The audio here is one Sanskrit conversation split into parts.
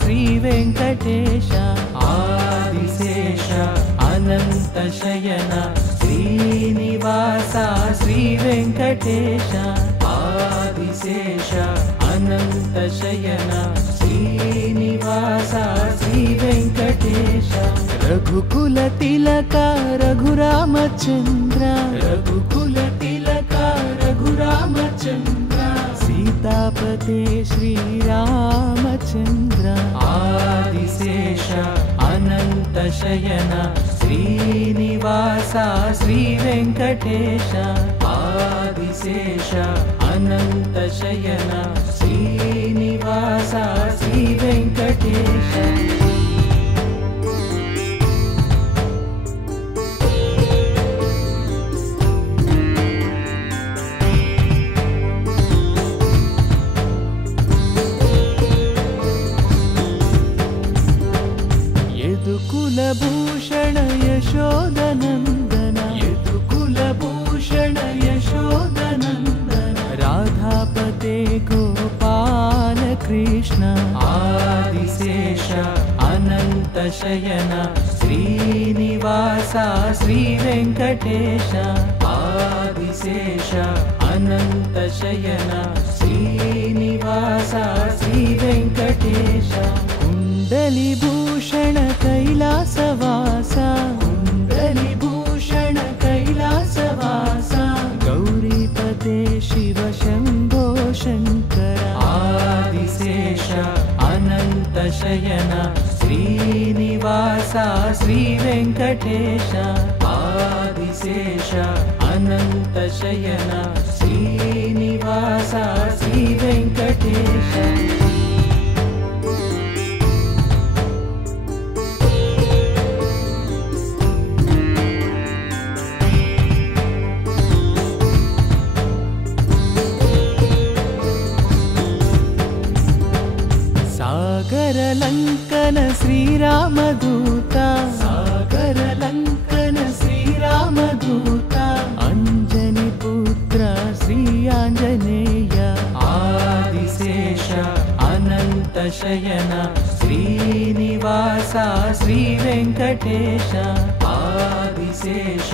श्रीवेङ्कटेश आदिशेष अनन्तशयन श्रीनिवास श्रीवेङ्कटेश आदिशेष अनन्तशयन श्रीनिवास श्रीवेङ्कटेश रघुकुलतिलक रघुरामचन्द्र रघुकुलतिलक रघुरामचन्द्र सीतापते श्रीरामचन्द्र आदिशेष अनन्तशयन श्रीनिवास श्रीवेङ्कटेश आदिशेष अनन्तशयन श्रीनिवास श्रीवेङ्कटेश यदुकुलभूषण यशोदनन्दन यदुकुलभूषण यशोदनन्दन राधापते गोपाल कृष्ण आदिशेष अनन्तशयन श्रीनिवास श्रीवेङ्कटेश आदिशेष अनन्तशयन श्रीनिवास श्रीवेङ्कटेश कुण्डलीभूषण कैलासवास कुण्डलीभूषण कैलासवास गौरीपते शिव शम्भो शङ्कर आदिशेष अनन्तशयन श्रीनिवास श्रीवेङ्कटेश आदिशेष अनन्तशयन श्रीनिवास श्रीवेङ्कटेश सागरलङ्कन श्रीरामदूता सागरलङ्कन श्रीरामदूत अञ्जनिपुत्र श्री आञ्जनेय आदिशेष अनन्तशयन श्रीनिवास श्रीवेङ्कटेश आदिशेष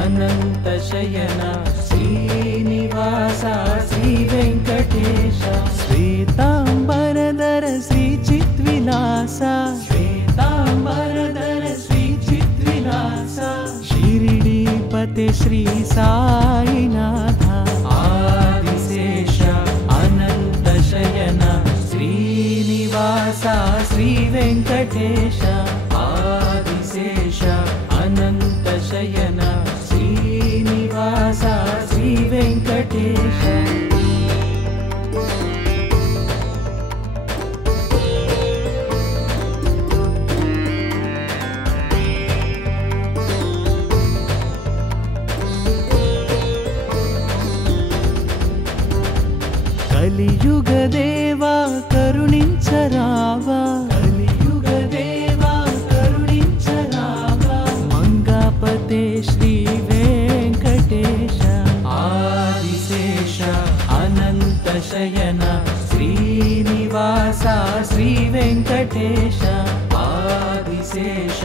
अनन्तशयन श्रीनिवास श्रीवेङ्कटेश श्वेताम्बरधर श्रीचिद्विलास श्वेताम्बरधर श्रीचिद्विलास शिरिडीपते श्री साईनाथ आदिशेष अनन्तशयन श्रीनिवास श्रीवेङ्कटेश आदिशेष अनन्तशयन श्रीनिवास श्रीवेङ्कटेश కలియుగదేవా కరుణించరావా కలియుగదేవా కరుణించరావా మంగాపతే శ్రీ వెంకటేశ ఆదిశేష అనంతశయన శ్రీనివాస శ్రీ వెంకటేశ ఆదిశేష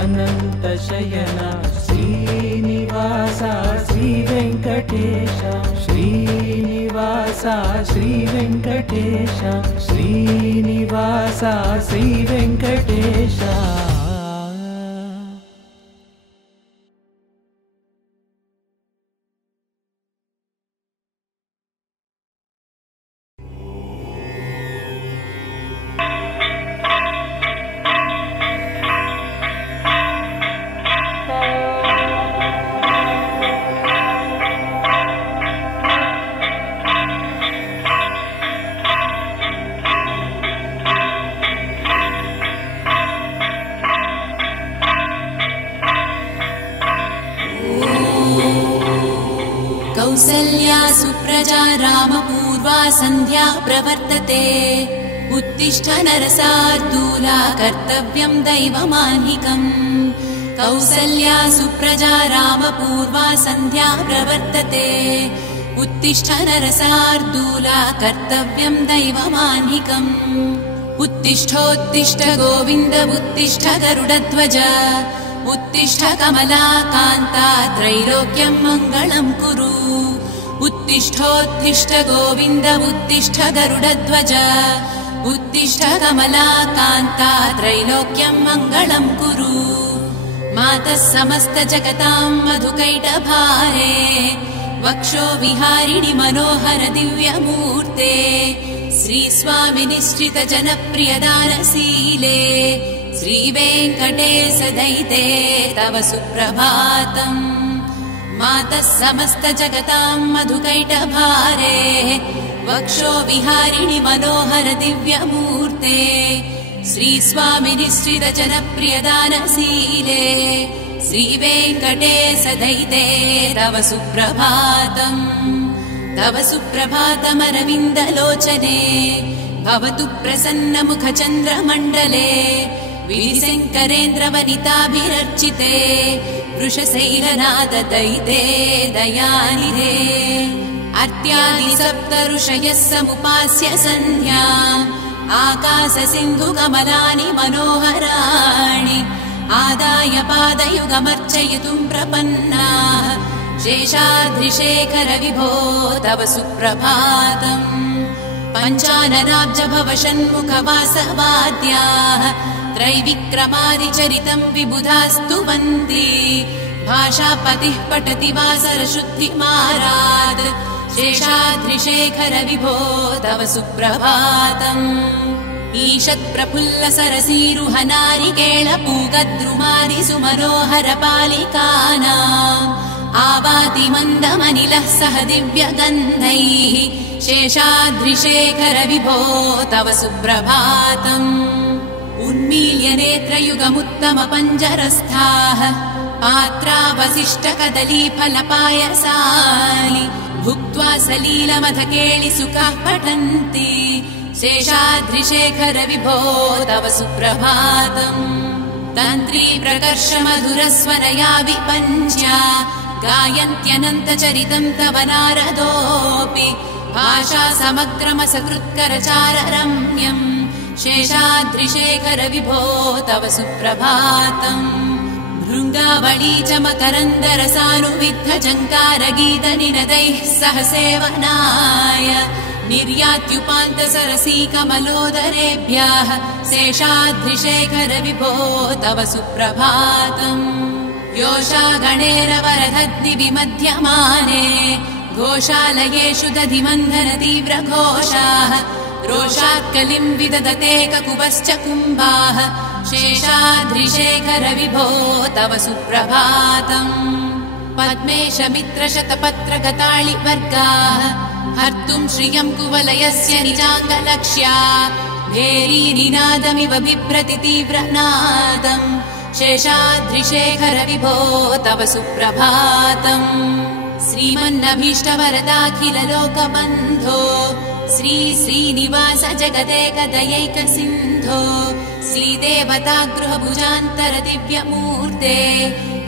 అనంతశయన శ్రీనివాస శ్రీ వెంకటేశ శ్రీనివాస శ్రీ వెంకటేశ శ్రీనివాస శ్రీ వెంకటేశ कौसल्या सुप्रजा रामपूर्वा सन्ध्या प्रवर्तते उत्तिष्ठ नरसार्दूला कर्तव्यं दैवमान्निकम् कौसल्या सुप्रजा रामपूर्वा सन्ध्या प्रवर्तते उत्तिष्ठ नरसार्दूला कर्तव्यं दैवमान्निकम् उत्तिष्ठोत्तिष्ठ गोविन्द उत्तिष्ठ गरुडध्वज उत्तिष्ठ कमलाकान्ता त्रैलोक्यं मङ्गलं कुरु उत्तिष्ठोत्तिष्ठ गोविन्द उत्तिष्ठ गरुडध्वज उत्तिष्ठ कमलाकान्ता त्रैलोक्यं मङ्गलं कुरु मातः समस्त जगतां मधुकैटभारे वक्षो विहारिणि मनोहर दिव्यमूर्ते श्रीस्वामि निश्चित जनप्रियदानशीले श्रीवेङ्कटेश दयिते तव सुप्रभातम् मातः समस्त जगतां मधुकैटभारे वक्षो विहारिणि मनोहर दिव्यमूर्ते श्रीस्वामि निश्चित जनप्रियदानशीले श्रीवेङ्कटेश दयिते तव सुप्रभातम् तव सुप्रभातमरविन्दलोचने भवतु प्रसन्नमुखचन्द्रमण्डले विशङ्करेन्द्रवनिताभिरर्चिते वृषशैलनाथ दयिते दयानिधे अर्त्यादि सप्त ऋषयः समुपास्य सन्ध्याम् आकाशसिन्धुकमलानि मनोहराणि आदाय पादयुगमर्चयितुं प्रपन्नाः शेषाद्रिशेखर विभो तव सुप्रभातम् पञ्चाननाब्ज भव षण्मुखवासवाद्याः त्रैविक्रमादिचरितं विबुधास्तुवन्ति भाषापतिः पठति वासरशुद्धिमारात् शेषाद्रिशेखर विभो तव सुप्रभातम् ईषत्प्रफुल्ल सरसीरुहनारिकेळपूगद्रुमादि सुमनोहर पालिकानाम् आवाति मन्दमनिलः सह दिव्यगन्धैः शेषाद्रिशेखर विभो तव सुप्रभातम् उन्मील्य नेत्रयुगमुत्तम पञ्जरस्थाः पात्रावशिष्टकदलीफलपायसानि भुक्त्वा सलीलमधकेळि सुखाः पठन्ति शेषाद्रिशेखर विभो तव सुप्रभातम् तन्त्री प्रकर्ष मधुरस्वनया विपञ्च्या गायन्त्यनन्तचरितं तव नारदोऽपि भाषा समग्रमसकृत्करचाररम्यम् शेषाद्रिशेखर विभो तव सुप्रभातम् भृङ्गावळी च मकरन्दरसानुविद्धजङ्कारगीतनिनदैः सह सेवनाय निर्यात्युपान्तसरसी कमलोदरेभ्यः शेषाद्रिशेखर विभो तव सुप्रभातम् योषा गणेन वरदद्धि विमध्यमाने घोषालयेषु दधिमन्थन तीव्रघोषाः रोषात्कलिं विदधते ककुभश्च कुम्भाः शेषाद्रिशेखर विभो तव सुप्रभातम् पद्मेश मित्रशतपत्रगताळिवर्गाः हर्तुं श्रियं कुवलयस्य निजाङ्गलक्ष्या भेरीनिनादमिव बिभ्रति तीव्रनादम् शेषाद्रिशेखर विभो तव सुप्रभातम् श्रीमन्नभीष्टवरदाखिललोकबन्धो श्री श्रीनिवास जगदेकदयैक सिन्धो श्रीदेवतागृहभुजान्तर दिव्यमूर्ते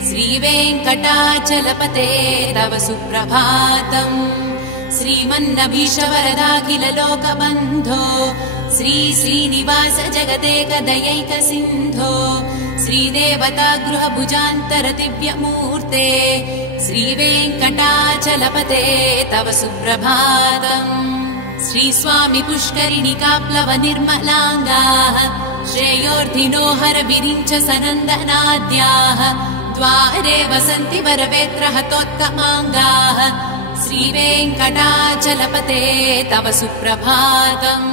श्रीवेङ्कटाचलपते तव सुप्रभातम् श्रीमन्नभीष्टवरदाखिललोकबन्धो श्री श्रीनिवास जगदेकदयैक सिन्धो श्रीदेवतागृहभुजान्तर दिव्यमूर्ते श्रीवेङ्कटाचलपते तव सुप्रभातम् श्रीस्वामि पुष्करिणिकाप्लव निर्मलाङ्गाः श्रेयोर्धिनो हर विरिञ्च सनन्दनाद्याः द्वारे वसन्ति वरवेत्र हतोत्तमाङ्गाः श्रीवेङ्कटाचलपते तव सुप्रभातम्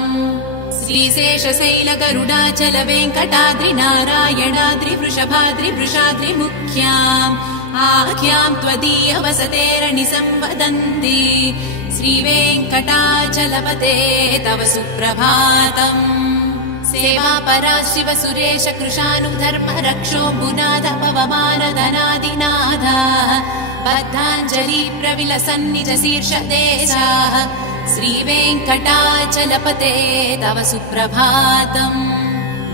श्रीशेषशैलगरुडाचल वेङ्कटाद्रिनारायणाद्रि वृषभाद्रि वृषाद्रि मुख्याम् आख्यां त्वदीय वसतेरणि संवदन्ति श्रीवेङ्कटाचलपते तव सुप्रभातम् सेवापरा शिव सुरेश कृशानुधर्म रक्षोऽम्बुनाथ पवमानधनादिनाथाः बद्धाञ्जलि प्रविलसन्निज शीर्षदेशाः श्रीवेङ्कटाचलपते तव सुप्रभातम्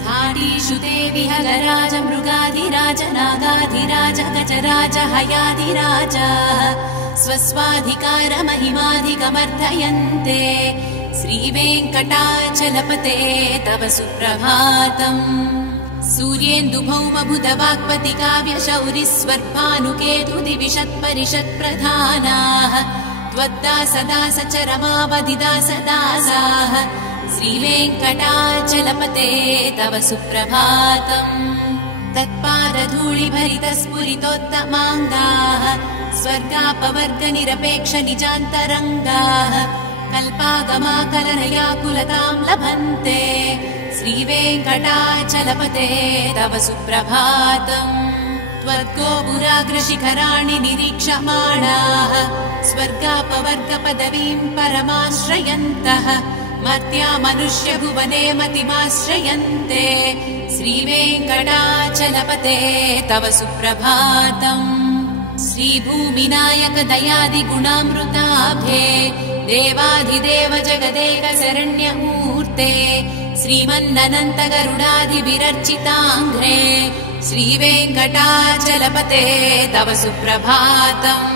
धाडीषु ते विहगराज मृगाधिराज नागाधिराज गजराज हयाधिराज स्वस्वाधिकार महिमाधिकमर्धयन्ते श्रीवेङ्कटाचलपते तव सुप्रभातम्। सूर्येन्दुभौमभुतवाक्पति काव्यशौरिस्वर्भानुकेतुदिविशत्परिषत्प्रधानाः त्वद्दासदासचरमावधिदासदासाः श्रीवेङ्कटाचलपते तव सुप्रभातम्। तत्पादधूलिभरितस्फुरितोत्तमाङ्गाः स्वर्गापवर्गनिरपेक्षनिजान्तरङ्गाः कल्पागमाकलनयाकुलतां लभन्ते श्रीवेङ्कटाचलपते तव सुप्रभातम्। त्वद्गोपुराग्रशिखराणि निरीक्षमाणाः स्वर्गापवर्गपदवीं परमाश्रयन्तः मर्त्या मनुष्यभुवने मतिमाश्रयन्ते श्रीवेङ्कटाचलपते तव सुप्रभातम्। श्रीभूमिनायक दयादिगुणामृताभे देवाधिदेव जगदेक शरण्यमूर्ते श्रीमन्ननन्त गरुडाधिविरर्चिताङ्घ्रे श्रीवेङ्कटाचलपते तव सुप्रभातम्।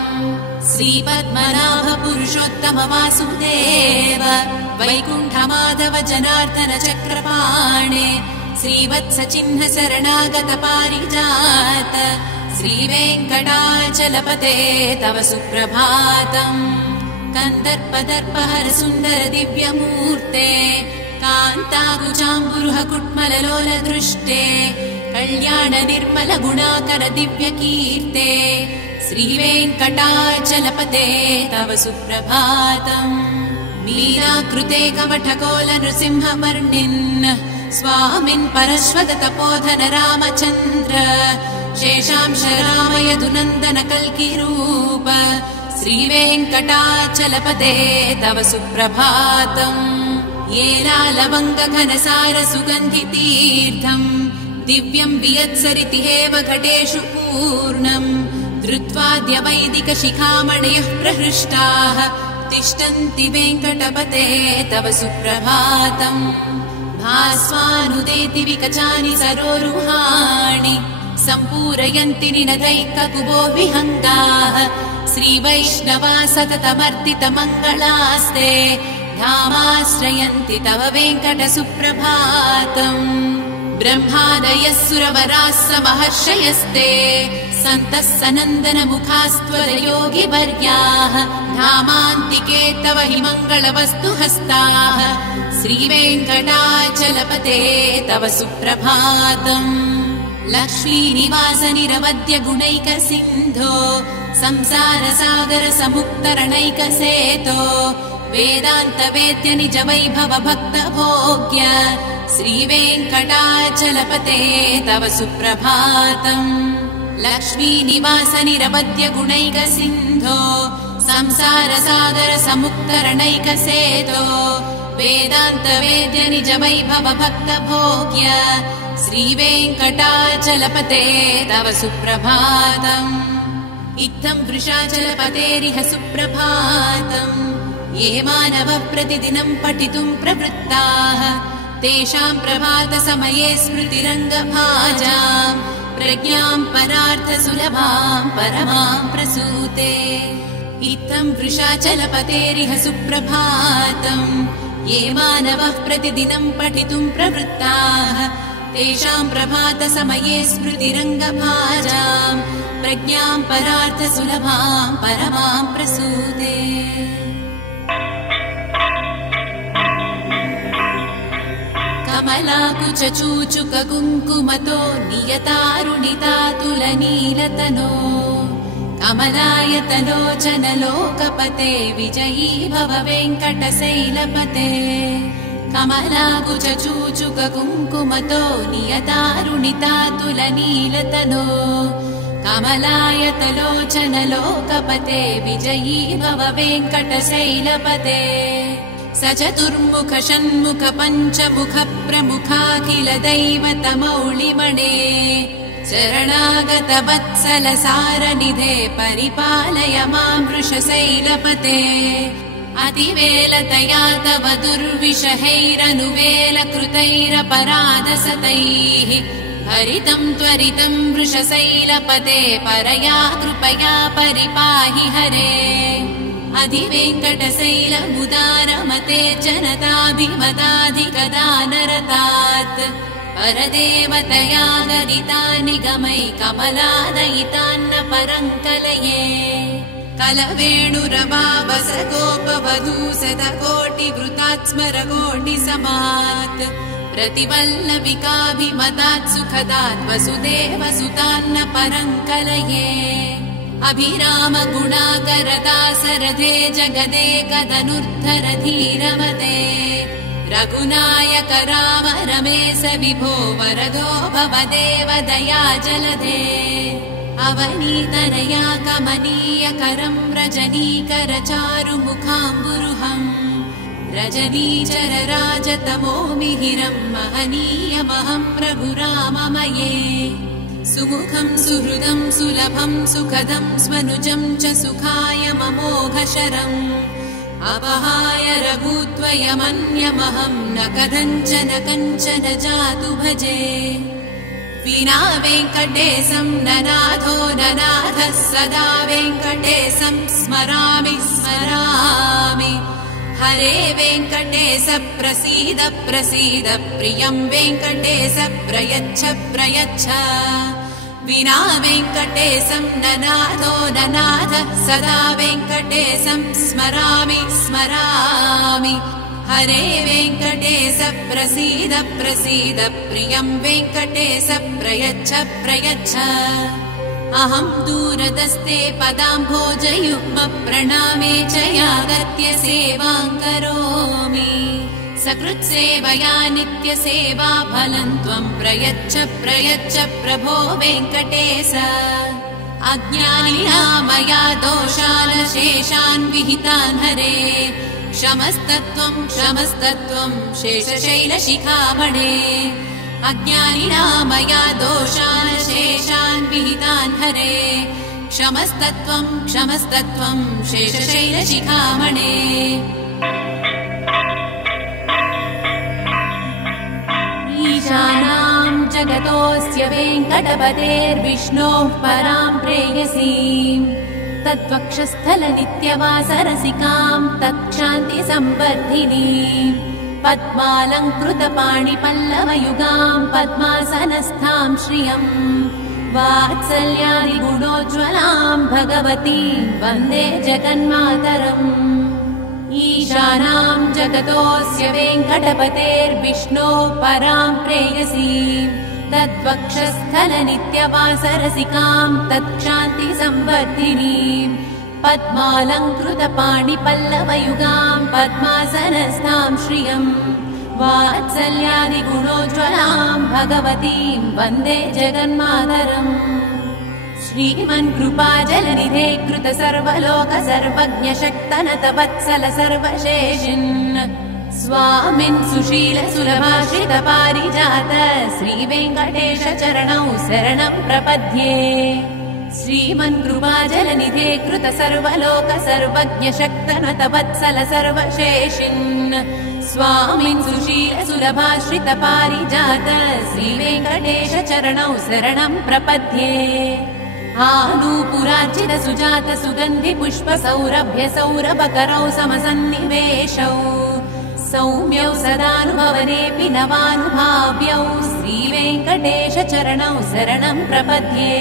श्रीपद्मनाभ पुरुषोत्तम वासुदेव वैकुण्ठमाधव जनार्दन चक्रपाणे श्रीवत्स चिह्न शरणागत पारिजात श्रीवेङ्कटाचलपते तव सुप्रभातम्। कन्दर्पदर्पहर सुन्दर दिव्यमूर्ते कान्ताकुचाम्बुरुह कुट्मललोल दृष्टे कल्याण निर्मल गुणाकर दिव्यकीर्ते श्रीवेङ्कटाचलपते तव सुप्रभातम्। मीनाकृते कवठकोल नृसिंहवर्णिन् स्वामिन् परश्वत तपोधन रामचन्द्र शेषांश रामयदुनन्दन कल्किरूप श्रीवेङ्कटाचलपते तव सुप्रभातम्। येलालवङ्ग घनसार सुगन्धितीर्थम् दिव्यं वियत्सरिति हेव घटेषु पूर्णम् धृत्वाद्य वैदिक शिखामणयः प्रहृष्टाः तिष्ठन्ति वेङ्कटपते तव सुप्रभातम्। भास्वानुदेति विकचानि सरोरुहाणि सम्पूरयन्ति निनदैककुबो विहङ्गाः श्रीवैष्णवा सततमर्दितमङ्गलास्ते धामाश्रयन्ति तव वेङ्कट सुप्रभातम्। ब्रह्मादयः सुरवराः समहर्षयस्ते सन्तः सनन्दन मुखास्त्वरयोगिवर्याः धामान्तिके तव हि मङ्गलवस्तु हस्ताः श्रीवेङ्कटाचलपते तव सुप्रभातम्। लक्ष्मीनिवास निरवद्य गुणैक सिन्धो संसार सागर समुक्तरणैक सेतो वेदान्त वेद्य निज वैभव भक्त भोग्य श्रीवेङ्कटाचलपते तव सुप्रभातम्। लक्ष्मीनिवास निरवद्य गुणैक सिन्धो संसार सागर समुक्तरणैक सेतो वेदान्त वेद्य निज वैभव भक्त भोग्य श्रीवेङ्कटाचलपते तव सुप्रभातम्। इत्थं वृषाचलपतेरिह सुप्रभातम्। ये मानवः प्रतिदिनं पठितुं प्रवृत्ताः तेषां प्रभातसमये स्मृतिरङ्गभाजां प्रज्ञां परार्थसुलभां परमां प्रसूते। इत्थं वृषाचलपतेरिह सुप्रभातम्। ये मानवः प्रतिदिनं पठितुं प्रवृत्ताः तेषां प्रभातसमये स्मृतिरङ्गभाजां प्रज्ञां परार्थसुलभां परमां प्रसूते। कमलाकुचूचुक कुङ्कुमतो नियतारुणितातुलनीलतनो कमलायतलोचन लोकपते विजयी भव वेङ्कटशैलपते। कमलाकुचूचुक कुङ्कुमतो नियतारुणितातुलनीलतनो कमलायतलोचन लोकपते विजयी भव वेङ्कटशैलपते। स चतुर्मुख षण्मुख पञ्चमुख प्रमुखाखिल दैवतमौलिमणे शरणागत वत्सल सारनिधे परिपालय मां वृषशैलपते। अतिवेलतया तव दुर्विषहैरनुवेल कृतैरपराधसतैः हरितं त्वरितं वृषशैलपते परया कृपया परिपाहि हरे। अधिवेङ्कटशैलमुदारमते जनताभिमताधिकदानरतात् परदेवतया गदितानि गमै कमलादयितान्न परङ्कलये कलवेणुरवावस गोपवधू शतकोटिवृतात् स्मरकोटिसमात् प्रतिवल्लविकाभिमतात् सुखदात् वसुदेवसुतान्न परङ्कलये अभिराम गुणाकरदासरथे जगदेकदनुर्धर धीरमते रघुनायक राम रमेश विभो वरदो भवदेव दया जलधे अवनीतनया कमनीयकरं रजनीकर चारुमुखाम्बुरुहम् रजनीचर राजतमो मिहिरं महनीयमहं रघुराममये सुमुखं सुहृदं सुलभं सुखदं स्वनुजं च सुखाय ममोघशरम् अपहाय रघुत्वयमन्यमहं न कथञ्चन कञ्चन जातु भजे विना वेङ्कटेशं ननाथो ननाथः सदा वेङ्कटेशं स्मरामि स्मरामि हरे वेङ्कटेश प्रसीद प्रसीद प्रियं वेङ्कटेश प्रयच्छ प्रयच्छ विना वेङ्कटेशं ननाथो ननाथः सदा वेङ्कटेशं स्मरामि स्मरामि हरे वेङ्कटेश प्रसीद प्रसीद प्रियं वेङ्कटेश प्रयच्छ प्रयच्छ अहं दूरदस्ते पदाम्भोजयुग्म प्रणामे च यागत्य सेवां करोमि सकृत्सेवया नित्यसेवा फलं त्वं प्रयच्छ प्रयच्छ प्रभो वेङ्कटेश अज्ञानिना मया दोषान् शेषान् विहितान् हरे क्षमस्तत्त्वं शेषशैलशिखामणे अज्ञानिना मया दोषान् शेषान् विहितान् हरे क्षमस्तत्त्वं शेषशैलशिखामणे ईशानां जगतोऽस्य वेङ्कटपतेर्विष्णोः परां प्रेयसीं तद्वक्षस्थलनित्यवासरसिकां तत्क्षान्तिसंवर्धिनीं पद्मालङ्कृतपाणिपल्लवयुगां पद्मासनस्थां श्रियम् वात्सल्यादिगुणोज्ज्वलां भगवतीं वन्दे जगन्मातरम् ईशानां जगतोऽस्य वेङ्कटपतेर्विष्णोः परां प्रेयसीं तद्वक्षस्थलनित्यवासरसिकां तत्क्षान्तिसंवर्धिनीं पद्मालङ्कृतपाणिपल्लवयुगां पद्मासनस्थां श्रियम् वात्सल्यादिगुणोज्ज्वलां भगवतीं वन्दे जगन्मातरम् श्रीमन्कृपाजलनिधे कृत सर्वलोक सर्वज्ञ शक्तनत वत्सल सर्वशेषिन् स्वामिन् सुशील सुलभाश्रित पारिजात श्रीवेङ्कटेश चरणौ शरणं प्रपद्ये श्रीमन्कृपाजलनिधे कृत सर्वलोक सर्वज्ञ शक्तनत वत्सल सर्वशेषिन् स्वामिन् सुशील सुलभाश्रित पारिजात श्रीवेङ्कटेश चरणौ शरणं प्रपद्ये आनूपुरार्चित सुजात सुगन्धि पुष्प सौरभ्य सौरभकरौ समसन्निवेशौ सौम्यौ सदानुभवनेऽपि नवानुभाव्यौ श्रीवेङ्कटेश चरणौ शरणं प्रपद्ये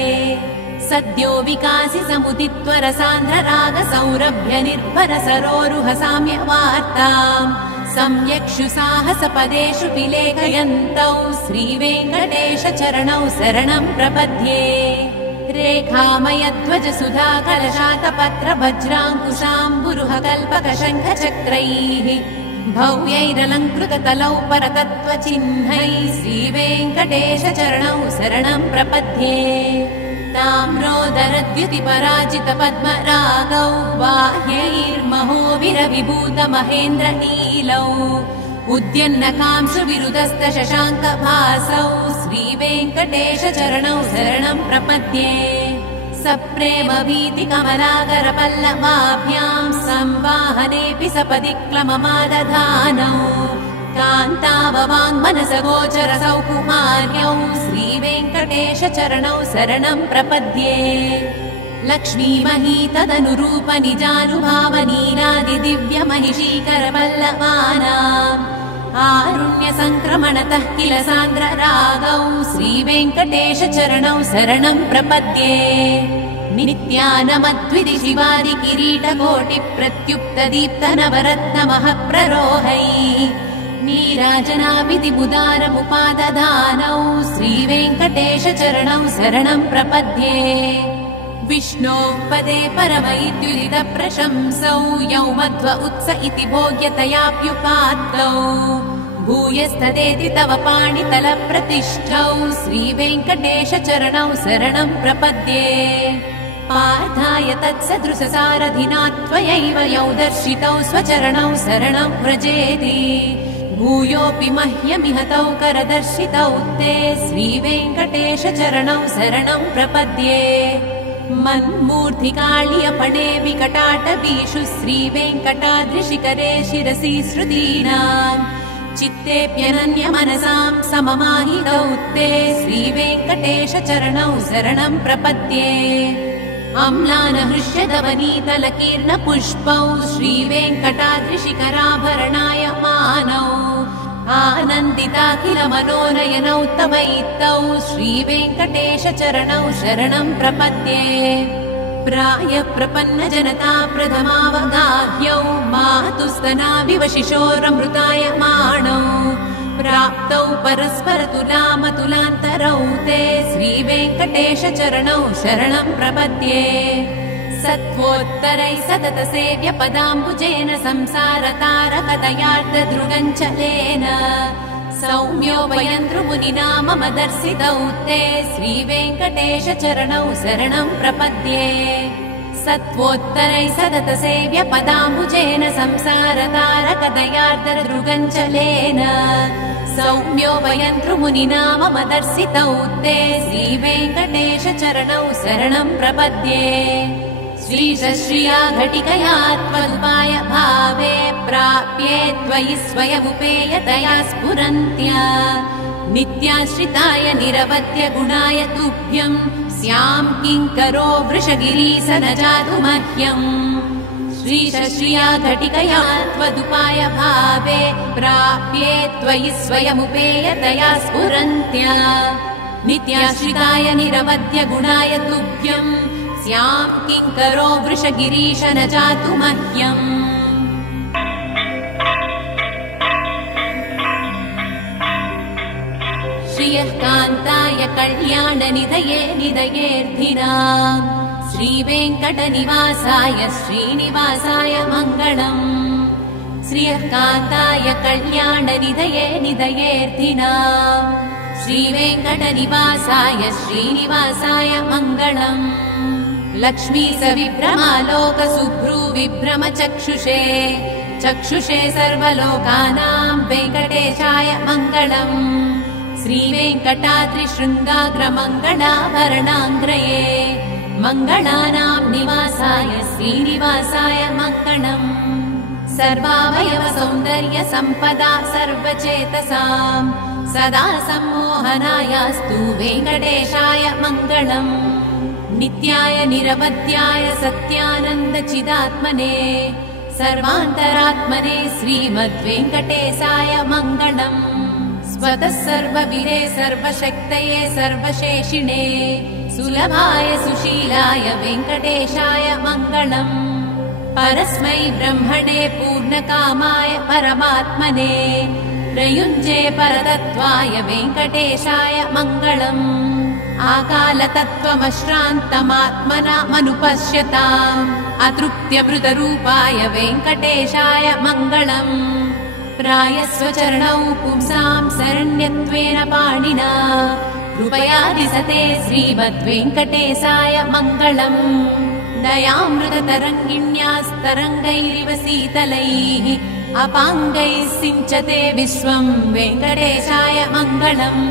सद्यो विकासि समुदित्वर सान्द्र राग सौरभ्य निर्भर सरोरुह साम्यवार्ताम् सम्यक्षु साहस पदेषु विलेखयन्तौ श्रीवेङ्कटेश चरणौ शरणं प्रपद्ये रेखामय ध्वज सुधा कलशातपत्र वज्राङ्कुशाम्बुरुह कल्पक शङ्ख चक्रैः भव्यैरलङ्कृत तलौ परतत्त्वचिह्नैः श्रीवेङ्कटेश चरणौ शरणं प्रपद्ये ताम्रोदरद्युति पराजित पद्मरागौ बाह्यैर्महो विरविभूत महेन्द्र नीलौ उद्यन्नकांशु विरुदस्त शशाङ्क भासौ श्रीवेङ्कटेश चरणौ शरणं प्रपद्ये सप्रेम भीति कमलाकर पल्लवाभ्यां संवाहनेऽपि सपदि क्लममादधानौ कान्ताववाङ्मनस गोचर सौकुमार्यौ श्रीवेङ्कटेश चरणौ शरणं प्रपद्ये लक्ष्मीमही तदनुरूप निजानुभावनीलादिदिव्यमहिषीकरपल्लवानाम् आरुण्यसङ्क्रमणतः किल सान्द्ररागौ श्रीवेङ्कटेशचरणौ शरणं प्रपद्ये नित्यानमद्विधि शिवादि किरीटकोटिप्रत्युक्तदीप्तनवरत्नमः प्ररोहैः नीराजनाभिधिबुधारमुपादधानौ श्रीवेङ्कटेशचरणौ शरणं प्रपद्ये विष्णोः पदे परमैद्युदितप्रशंसौ यौ मध्व उत्स इति भोग्यतयाप्युपात्तौ भूयस्तदेति तव पाणितलप्रतिष्ठौ श्रीवेङ्कटेशचरणौ शरणं प्रपद्ये पार्थाय तत्सदृशसारथिना त्वयैव यौ दर्शितौ स्वचरणौ शरणं व्रजेति भूयोऽपि मह्यमिह तौ करदर्शितौ ते श्रीवेङ्कटेशचरणौ शरणं प्रपद्ये मन्मूर्तिकाळ्यपणे विकटाटवीषु श्रीवेङ्कटाद्रिशिखरे शिरसि श्रुतीनाम् चित्तेऽप्यनन्यमनसां सममाहितौ ते श्रीवेङ्कटेशचरणौ शरणं प्रपद्ये अम्लानहृष्यदवनीतलकीर्णपुष्पौ श्रीवेङ्कटाद्रिशिखराभरणाय मानौ आनन्दिताखिलमनोनयनौ तवैतौ श्रीवेङ्कटेशचरणौ शरणं प्रपद्ये प्रायप्रपन्नजनता प्रथमावगाह्यौ मातुस्तनाविवशिशोरमृतायमाणौ प्राप्तौ परस्परतुलामतुलान्तरौ ते श्रीवेङ्कटेशचरणौ शरणं प्रपद्ये सत्त्वोत्तरैः सततसेव्यपदाम्बुजेन संसारतारकतयार्धदृगञ्चलेन सौम्योपयन्तृमुनिना मम दर्शितौ ते श्रीवेङ्कटेशचरणौ शरणं प्रपद्ये सत्त्वोत्तरैः सततसेव्यपदाम्बुजेन संसारतारकतयार्धदृगञ्चलेन सौम्योपयन्तृमुनिना मम दर्शितौ ते श्रीवेङ्कटेशचरणौ शरणं प्रपद्ये श्रीशश्रिया घटिकया त्वदुपाय भावे प्राप्ये त्वयि स्वयमुपेयतया स्फुरन्त्या नित्याश्रिताय निरवध्य गुणाय तुभ्यं स्यां किङ्करो वृषगिरीश न जातु मह्यम् श्रीशश्रिया घटिकया त्वदुपाय भावे प्राप्ये त्वयि स्वयमुपेयतया स्फुरन्त्या नित्याश्रिताय निरवध्य गुणाय तुभ्यं स्यां किङ्करो वृषगिरीश न जातु मह्यम् श्रियः कान्ताय कल्याणनिधये निधयेऽर्थिनाम् श्रीवेङ्कटनिवासाय श्रीनिवासाय मङ्गलम् श्रियः कान्ताय कल्याणनिधये निधयेऽर्थिनाम् श्रीवेङ्कटनिवासाय श्रीनिवासाय मङ्गलम् लक्ष्मी सविभ्रमालोकसुभ्रूविभ्रमचक्षुषे चक्षुषे सर्वलोकानां वेङ्कटेशाय मङ्गलम् श्रीवेङ्कटाद्रिशृङ्गाग्रमङ्गलाभरणाङ्ग्रये मङ्गलानां निवासाय श्रीनिवासाय मङ्गलम् सर्वावयवसौन्दर्यसम्पदा सर्वचेतसां सदा सम्मोहनायास्तु वेङ्कटेशाय मङ्गलम् नित्याय निरवध्याय सत्यानन्दचिदात्मने सर्वान्तरात्मने श्रीमद्वेङ्कटेशाय मङ्गलम् स्वतः सर्वविदे सर्वशक्तये सर्वशेषिणे सुलभाय सुशीलाय वेङ्कटेशाय मङ्गलम् परस्मै ब्रह्मणे पूर्णकामाय परमात्मने प्रयुञ्जे परतत्त्वाय वेङ्कटेशाय मङ्गलम् आकालतत्त्वमश्रान्तमात्मनामनुपश्यताम् अतृप्त्यमृतरूपाय वेङ्कटेशाय मङ्गलम् प्रायस्वचरणौ पुंसां शरण्यत्वेन पाणिना कृपयादिसते श्रीमद्वेङ्कटेशाय मङ्गलम् दयामृततरङ्गिण्यास्तरङ्गैरिव शीतलैः अपाङ्गैः सिञ्चते विश्वं वेङ्कटेशाय मङ्गलम्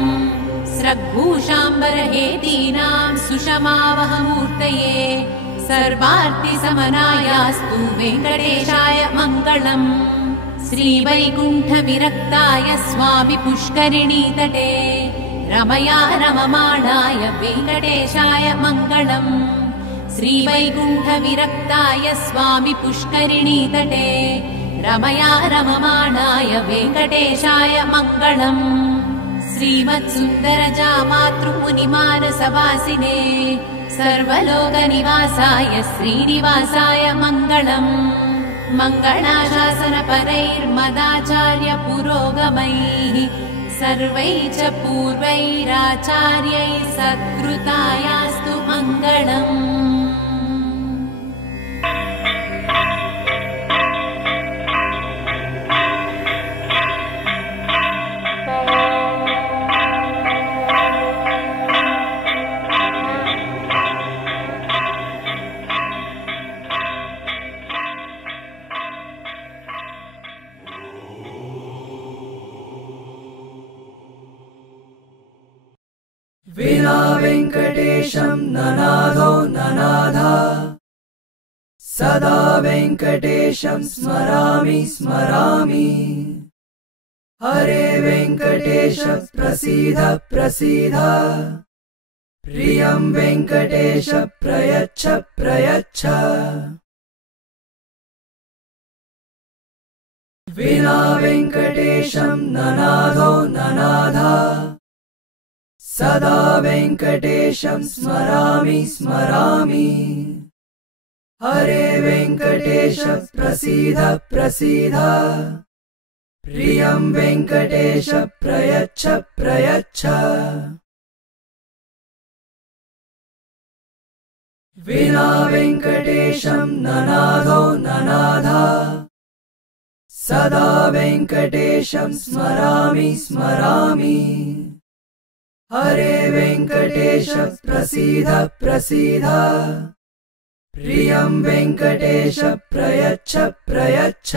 स्रग्भूषाम्बरहेतीनां सुषमावहमूर्तये सर्वार्तिसमनायास्तु वेङ्कटेशाय मङ्गलम् श्रीवैकुण्ठविरक्ताय स्वामि पुष्करिणीतटे रमया रममाणाय वेङ्कटेशाय मङ्गलम् श्रीवैकुण्ठविरक्ताय स्वामि पुष्करिणीतटे रमया रममाणाय वेङ्कटेशाय मङ्गलम् श्रीमत्सुन्दरजामातृमुनिमानसवासिने सर्वलोकनिवासाय श्रीनिवासाय मङ्गलम् मङ्गलाशासनपरैर्मदाचार्यपुरोगमैः सर्वैः च पूर्वैराचार्यैः सत्कृतायास्तु मङ्गलम्। विना वेङ्कटेशं ननादो ननादा सदा वेङ्कटेशं स्मरामि स्मरामि। हरे वेङ्कटेश प्रसीद प्रसीद प्रियं वेङ्कटेश प्रयच्छ प्रयच्छ। विना वेङ्कटेशं ननादो ननादा सदा वेङ्कटेशं स्मरामि स्मरामि। हरे वेङ्कटेश प्रसीद प्रसीद प्रियं वेङ्कटेश प्रयच्छ प्रयच्छ। विना वेङ्कटेशं ननादो ननादा सदा वेङ्कटेशं स्मरामि स्मरामि। हरे वेङ्कटेश प्रसीद प्रसीद प्रियं वेङ्कटेश प्रयच्छ प्रयच्छ।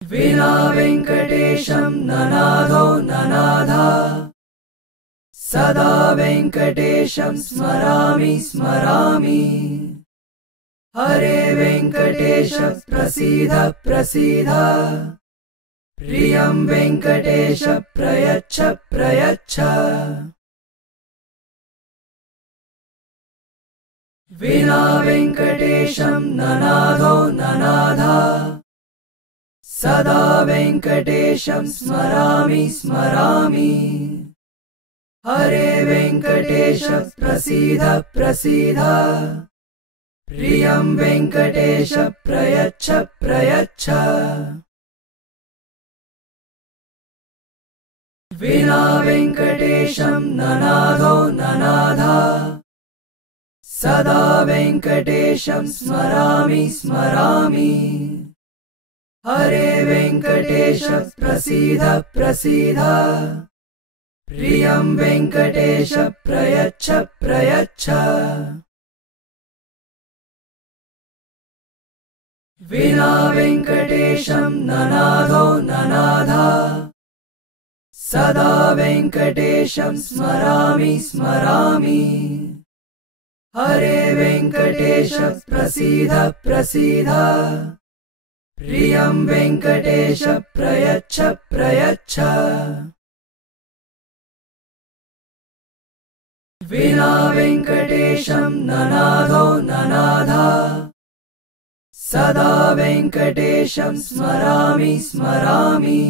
विना वेङ्कटेशं ननादो ननादा सदा वेङ्कटेशं स्मरामि स्मरामि। हरे वेङ्कटेश प्रसीद प्रसीद प्रियं वेङ्कटेश प्रयच्छ प्रयच्छ। विना वेङ्कटेशं ननादो ननादा सदा वेङ्कटेशं स्मरामि स्मरामि। हरे वेङ्कटेश प्रसीद प्रसीद प्रियं वेङ्कटेश प्रयच्छ प्रयच्छ। विना वेङ्कटेशं ननादो ननादा सदा वेङ्कटेशं स्मरामि स्मरामि। हरे वेङ्कटेश प्रसीद प्रसीद प्रियं वेङ्कटेश प्रयच्छ प्रयच्छ। विना वेङ्कटेशं ननादो ननादा सदा वेङ्कटेशं स्मरामि स्मरामि। हरे वेङ्कटेश प्रसीद प्रसीद प्रियं वेङ्कटेश प्रयच्छ प्रयच्छ। विना वेङ्कटेशं ननादो ननादा सदा वेङ्कटेशं स्मरामि स्मरामि।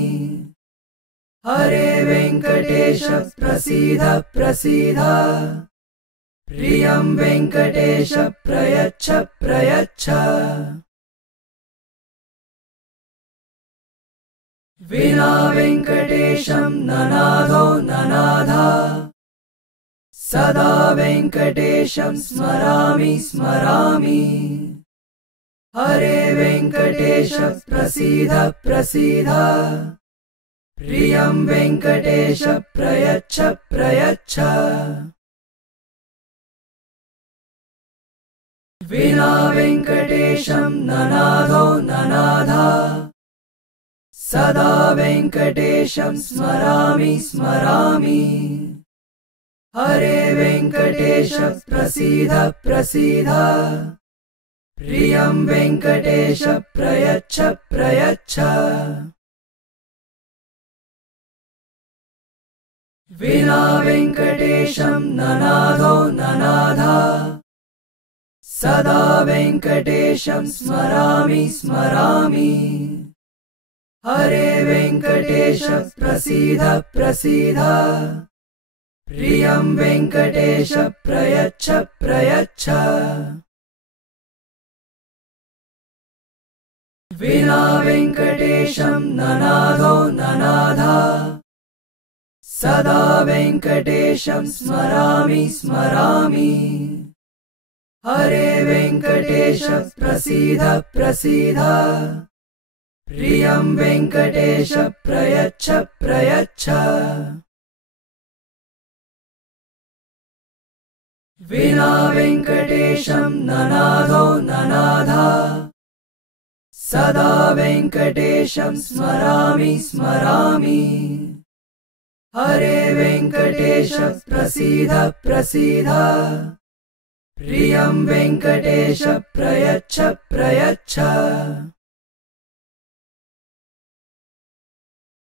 हरे वेङ्कटेश प्रसीद प्रसीद प्रियं वेङ्कटेश प्रयच्छ प्रयच्छ। विना वेङ्कटेशं ननादो ननादा सदा वेङ्कटेशं स्मरामि स्मरामि। हरे वेङ्कटेश प्रसीद प्रसीद प्रियं वेङ्कटेश प्रयच्छ प्रयच्छ। विना वेङ्कटेशं ननादो ननादा सदा वेङ्कटेशं स्मरामि स्मरामि। हरे वेङ्कटेश प्रसीद प्रसीद प्रियं वेङ्कटेश प्रयच्छ प्रयच्छ। विना वेङ्कटेशं ननादो ननादा सदा वेङ्कटेशं स्मरामि स्मरामि हरे वेङ्कटेश प्रसीद प्रसीद प्रियं वेङ्कटेश प्रयच्छ प्रयच्छ विना वेङ्कटेशं ननादो ननादा सदा वेङ्कटेशं स्मरामि स्मरामि हरे वेङ्कटेश प्रसीद प्रसीद प्रियं वेङ्कटेश प्रयच्छ प्रयच्छ विना वेङ्कटेशं ननादो ननादा सदा वेङ्कटेशं स्मरामि स्मरामि हरे वेङ्कटेश प्रसीद प्रसीद प्रियं वेङ्कटेश प्रयच्छ प्रयच्छ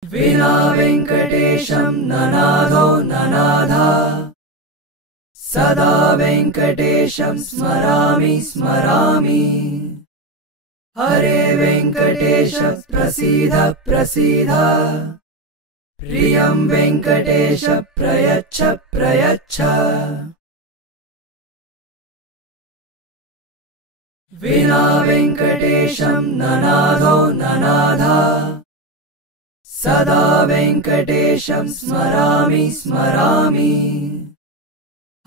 विना वेङ्कटेशं ननादो ननादा सदा वेङ्कटेशं स्मरामि स्मरामि हरे वेङ्कटेश प्रसीद प्रसीद प्रियं वेङ्कटेश प्रयच्छ प्रयच्छ विना वेङ्कटेशं ननादो ननादा सदा वेङ्कटेशं स्मरामि स्मरामि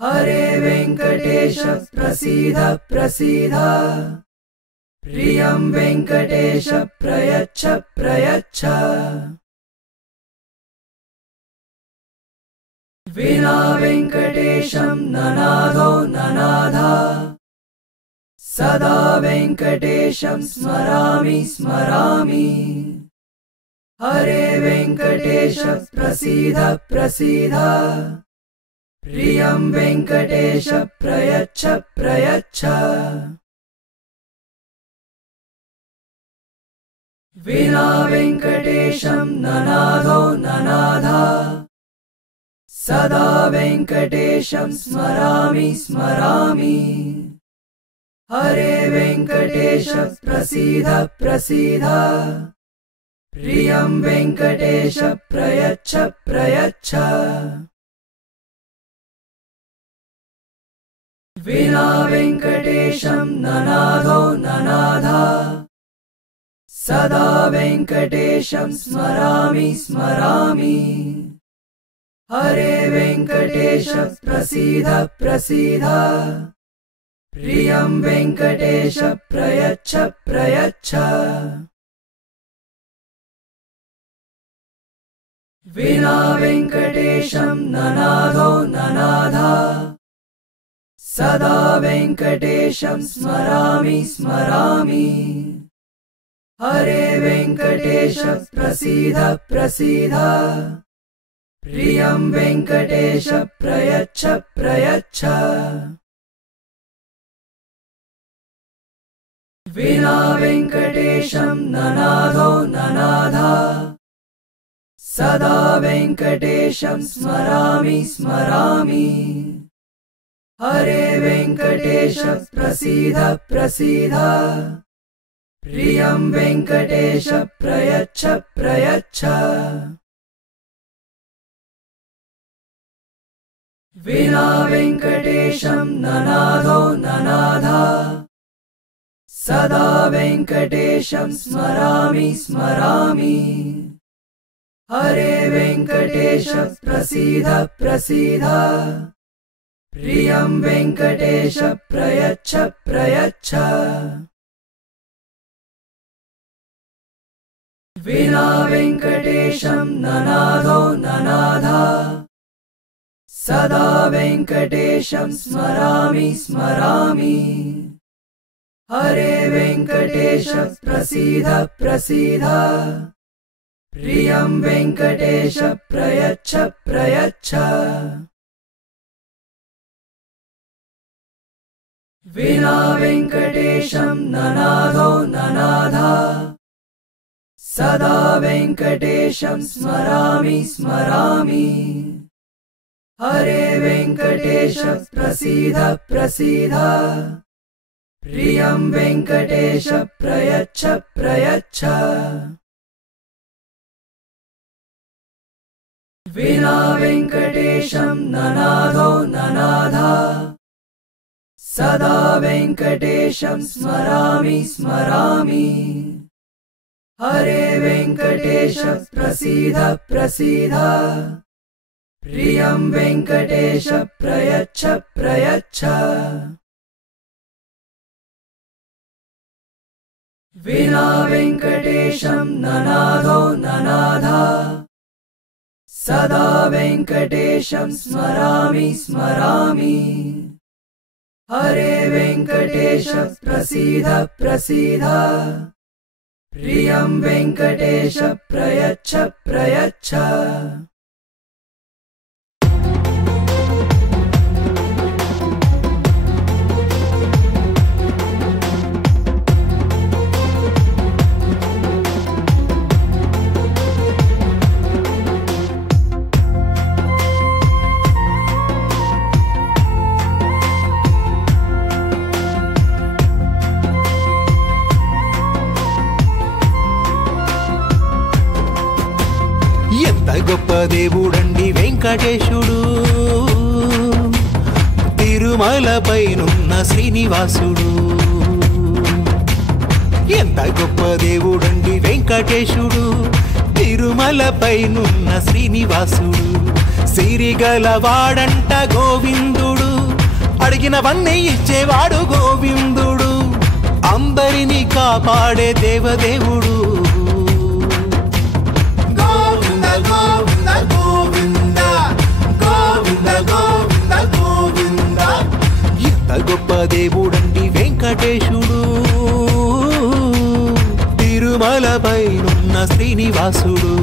हरे वेङ्कटेश प्रसीद प्रसीद प्रियं वेङ्कटेश प्रयच्छ प्रयच्छ विना वेङ्कटेशं ननादो ननादा सदा वेङ्कटेशं स्मरामि स्मरामि हरे वेङ्कटेश प्रसीद प्रसीद प्रियं वेङ्कटेश प्रयच्छ प्रयच्छ विना वेङ्कटेशं ननादो ननादा सदा वेङ्कटेशं स्मरामि स्मरामि हरे वेङ्कटेश प्रसीद प्रसीद प्रियं वेङ्कटेश प्रयच्छ प्रयच्छ विना वेङ्कटेशं ननादो ननादा सदा वेङ्कटेशं स्मरामि स्मरामि हरे वेङ्कटेश प्रसीद प्रसीद प्रियं वेङ्कटेश प्रयच्छ प्रयच्छ विना वेङ्कटेशं ननादो ननादा सदा वेङ्कटेशं स्मरामि स्मरामि हरे वेङ्कटेश प्रसीद प्रसीद प्रियं वेङ्कटेश प्रयच्छ प्रयच्छ विना वेङ्कटेशं ननादो ननादा सदा वेङ्कटेशं स्मरामि स्मरामि हरे वेङ्कटेश प्रसीद प्रसीद प्रियं वेङ्कटेश प्रयच्छ प्रयच्छ विना वेङ्कटेशं ननादो ननादा सदा वेङ्कटेशं स्मरामि स्मरामि हरे वेङ्कटेश प्रसीद प्रसीद प्रियं वेङ्कटेश प्रयच्छ प्रयच्छ विना वेङ्कटेशं ननादो ननादा सदा वेङ्कटेशं स्मरामि स्मरामि हरे वेङ्कटेश प्रसीद प्रसीद प्रियं वेङ्कटेश प्रयच्छ प्रयच्छ विना वेङ्कटेशं ननादो ननादा सदा वेङ्कटेशं स्मरामि स्मरामि हरे वेङ्कटेश प्रसीद प्रसीद प्रियं वेङ्कटेश प्रयच्छ प्रयच्छ विना वेङ्कटेशं ननादो ननाधा सदा वेङ्कटेशं स्मरामि स्मरामि हरे वेङ्कटेश प्रसीद प्रसीद प्रियं वेङ्कटेश प्रयच्छ प्रयच्छ विना वेङ्कटेशं ननादो ननाधा सदा वेङ्कटेशं स्मरामि स्मरामि हरे वेङ्कटेश प्रसीद प्रसीद प्रियं वेङ्कटेश प्रयच्छ प्रयच्छ గొప్ప దేవుడండి వెంకటేశుడు తిరుమలపైనున్న శ్రీనివాసుడు ఎంత గొప్ప దేవుడండి వెంకటేశుడు తిరుమలపైనున్న శ్రీనివాసుడు సిరిగలవాడంట గోవిందుడు అడిగినవన్నీ ఇచ్చేవాడు గోవిందుడు అందరినీ కాపాడే దేవదేవుడు గొప్ప దేవుడండి వెంకటేశుడు తిరుమలపైనున్న శ్రీనివాసుడు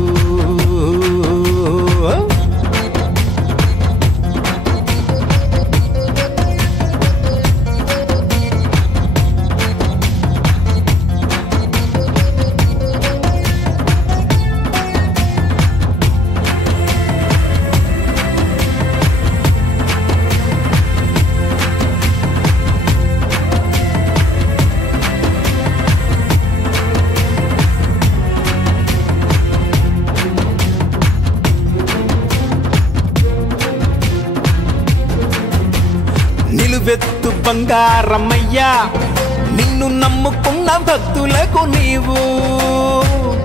నిలువెత్తు బంగారమయ్యా నిన్ను నమ్ముకున్న భక్తులకు నీవు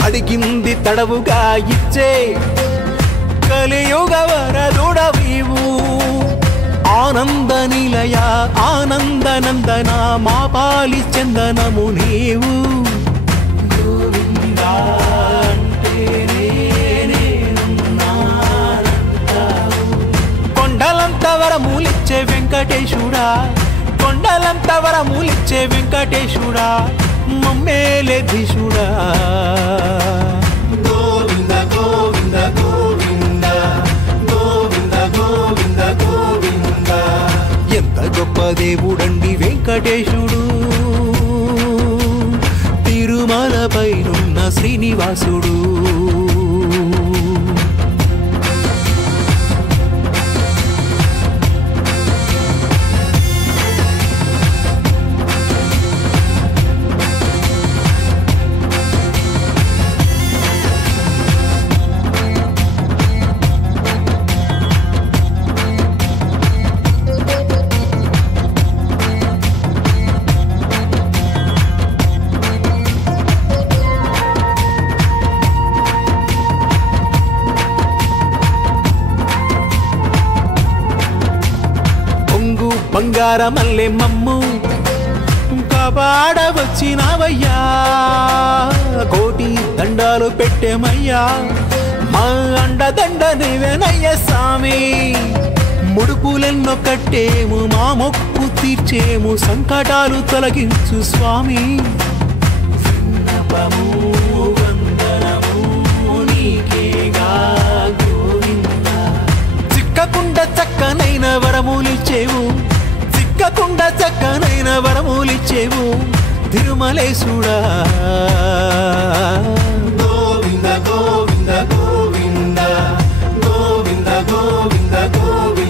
అడిగింది తడవుగా ఇచ్చే కలియుగ వరదుడవీవు ఆనంద నిలయ ఆనందనందన మా పాలి చందనము నీవు గోవిందా కొండలంత వరములిచ్చే వెంకటేశుడా కొండలంత వరములిచ్చే వెంకటేశుడా మమ్మేలే ధీశుడా గోవింద గోవింద గోవింద గోవింద గోవింద గోవింద ఎంత గొప్ప దేవుడండి వెంకటేశుడు తిరుమలపైనున్న శ్రీనివాసుడు బంగారమల్లె మమ్ము కాపాడవచ్చినావయ్యా కోటి దండాలు పెట్టేమయ్యా మా అండదండ నీవేనయ్య స్వామి ముడుపులెన్నో కట్టేము మా మొక్కు తీర్చేము సంకటాలు తొలగించు స్వామి విన్నపము వందనము నీకేగా గోవింద చిక్కకుండా చక్కనైన వరములిచ్చేవు చిక్కకుండా చక్కనైన వరములిచ్చేవు తిరుమలేశుడా గోవింద గోవింద గోవింద గోవింద గోవింద గోవింద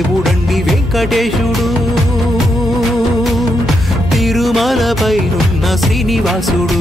దేవుడండి వెంకటేశుడు తిరుమలపైనున్న శ్రీనివాసుడు